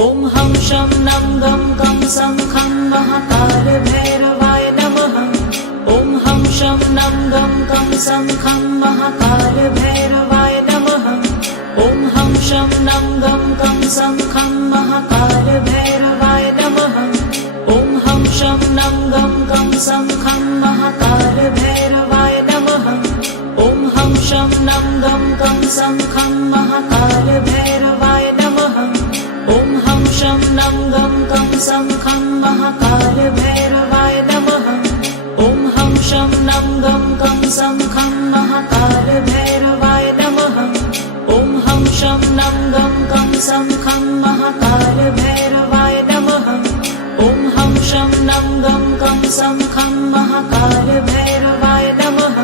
ॐ हं शं नं गं कं सं खं महाकाल भैरवाय नमः। ॐ हं शं नं गं कं सं खं महाकाल भैरवाय नमः। ॐ हं शं नं गं कं सं खं महाकाल भैरवाय नमः। ॐ हं शं नं गं कं सं खं महाकाल भैरवाय नमः। ॐ हं शं नं गं कं सं खं महाकाल भैरवाय नमः। ॐ हं शं नं गं कं सं खं महाकाल भैरवाय नमः। ॐ हं शं नं गं कं सं खं महाकाल भैरवाय नमः। ॐ हं शं नं गं कं सं खं महाकाल भैरवाय नमः। ॐ हं शं नं गं कं सं खं महाकाल भैरवाय नमः।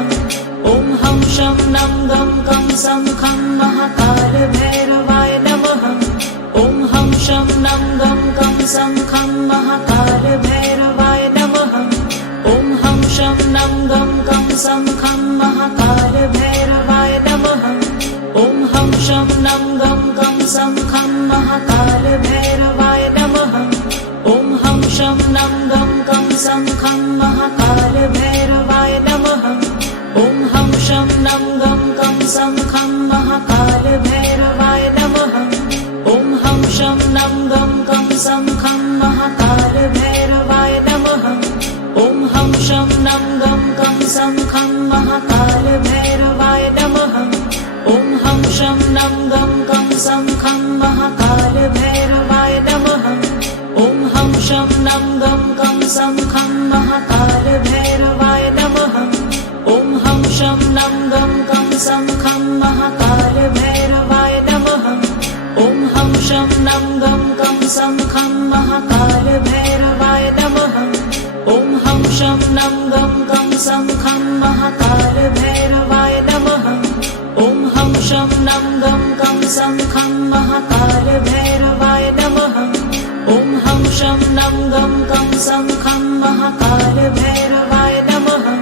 ॐ हं शं नं गं कं सं खं महाकाल भैरवाय नमः। ॐ हं शं नं गं कं सं खं महाकाल भैरवाय नमः। ॐ हं शं नं गं कं सं खं महाकाल भैरवाय नमः। ॐ हं शं नं गं कं सं खं महाकाल भैरवाय नमः। ॐ हं शं नं गं कं सं खं महाकाल भैरवाय नमः। ॐ हं शं नं गं कं सं खं महाकाल भैरवाय नमः। ॐ हं शं नं गं कं सं खं महाकाल भैरवाय नमः। ॐ हं शं नं गं कं सं खं महाकाल भैरवाय नमः। ॐ हं शं नं गं कं सं खं महाकाल भैरवाय नमः। ॐ हं शं नं गं कं सं खं महाकाल भैरवाय नमः। ॐ हं शं नं गं कं सं खं महाकाल भैरवाय नमः। ॐ हं शं नं गं कं सं खं महाकाल भैरवाय नमः। ॐ हं शं नं गं कं सं खं महाकाल भैरवाय नमः। ॐ हं शं नं गं कं सं खं महाकाल भैरवाय नमः। ॐ हं शं नं गं कं सं खं महाकाल भैरवाय नमः।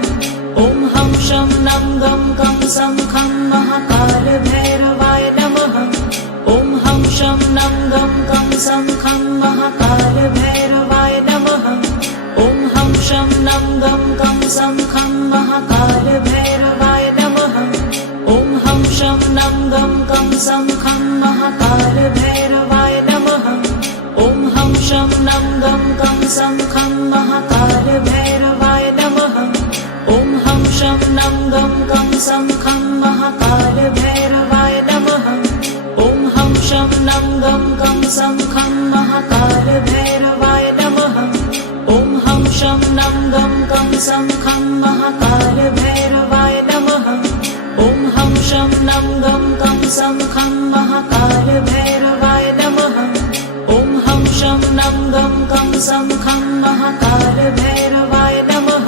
ॐ हं शं नं गं कं सं खं महाकाल भैरवाय नमः। ॐ हं शं नं गं कं सं खं महाकाल भैरवाय नमः। ॐ हं शं नं गं कं सं खं महाकाल भैरवाय नमः। ॐ हं शं नं गं कं सं खं महाकाल भैरवाय नमः। ॐ हं शं नं गं कं सं खं महाकाल भैरवाय नमः। ॐ हं शं नं गं कं सं खं महाकाल भैरवाय नमः। ॐ हं शं नं गं कं सं खं महाकाल भैरवाय नमः। ॐ हं शं नं गं कं सं खं महाकाल भैरवाय नमः। ॐ हं शं नं गं कं सं खं महाकाल भैरवाय नमः। ॐ हं शं नं गं कं सं खं महाकाल भैरवाय नमः।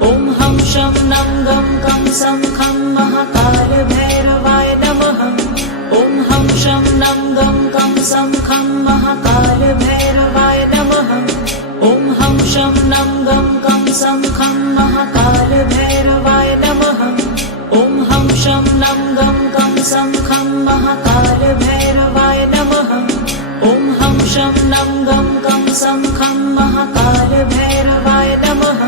ॐ हं शं नं गं कं सं खं महाकाल भैरवाय नमः। ॐ हं शं नं गं कं सं खं महाकाल भैरवाय नमः। ॐ हं शं नं गं कं सं खं महाकाल भैरवाय नमः। ॐ हं शं नं गं कं सं खं महाकाल भैरवाय नमः। ॐ हं शं नं गं कं सं खं महाकाल भैरवाय नमः।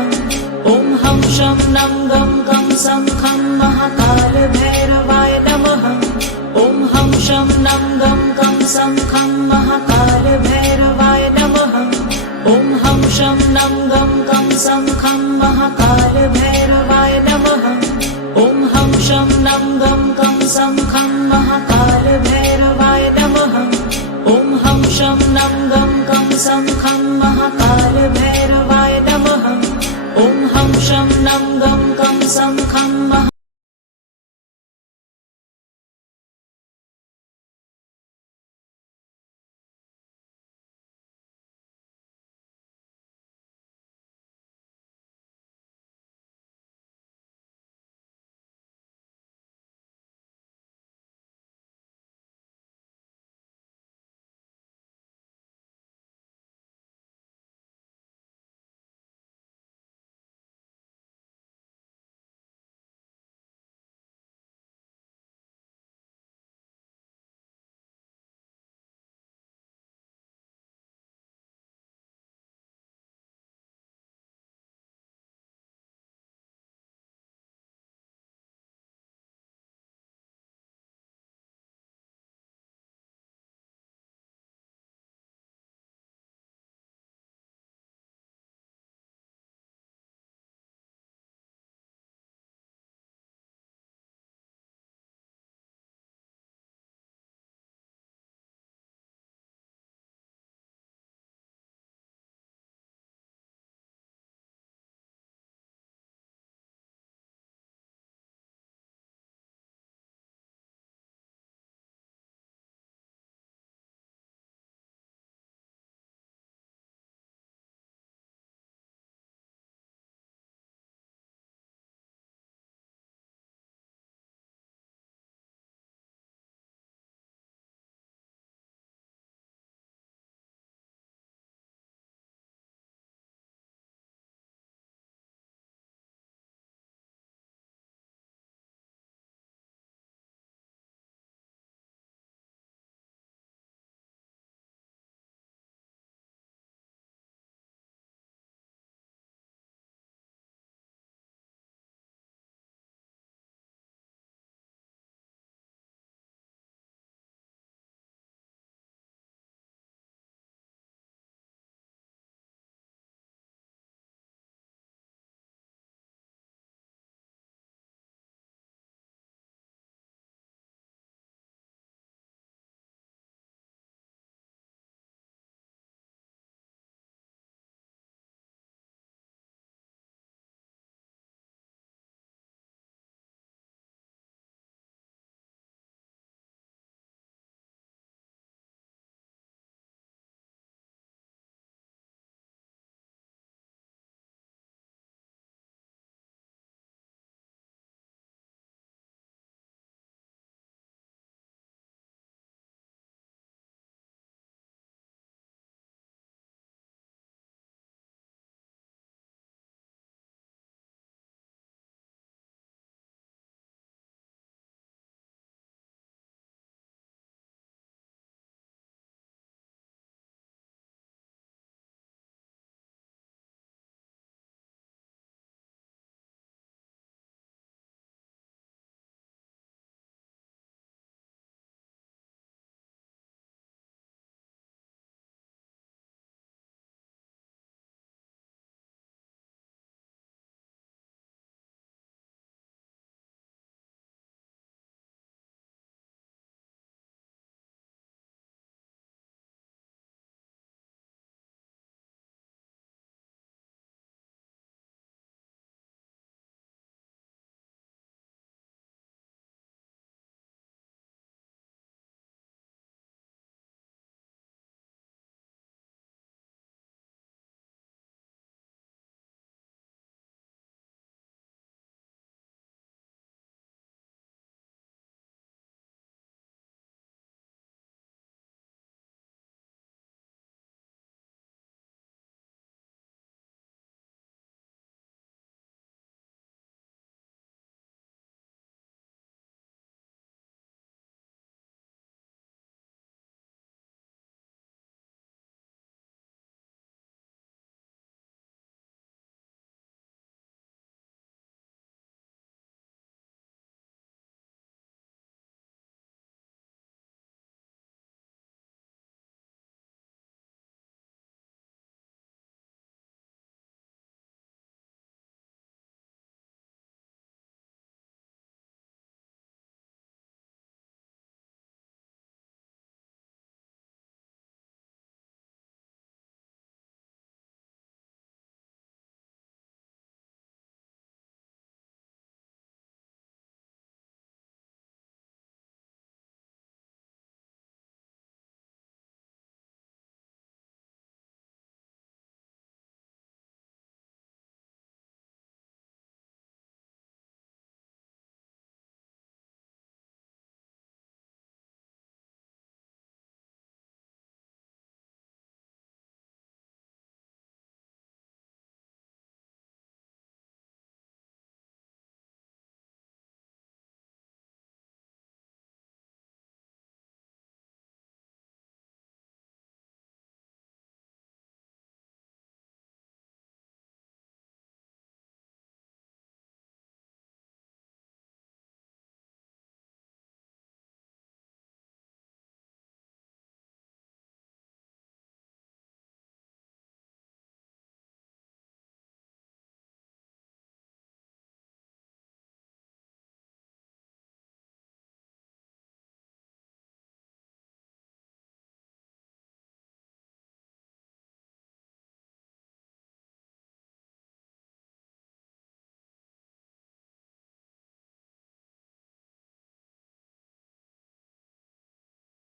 ॐ हं शं नं गं कं सं खं महाकाल भैरवाय नमः। ॐ हं शं नं गं कं सं खं महाकाल भैरवाय नमः। ॐ हं शं नं गं कं सं खं महाकाल भैरवाय नमः। ॐ हं शं नं गं कं सं खं महाकाल भैरवाय नमः। ॐ हं शं नं गं कं सं खं महाकाल भैरवाय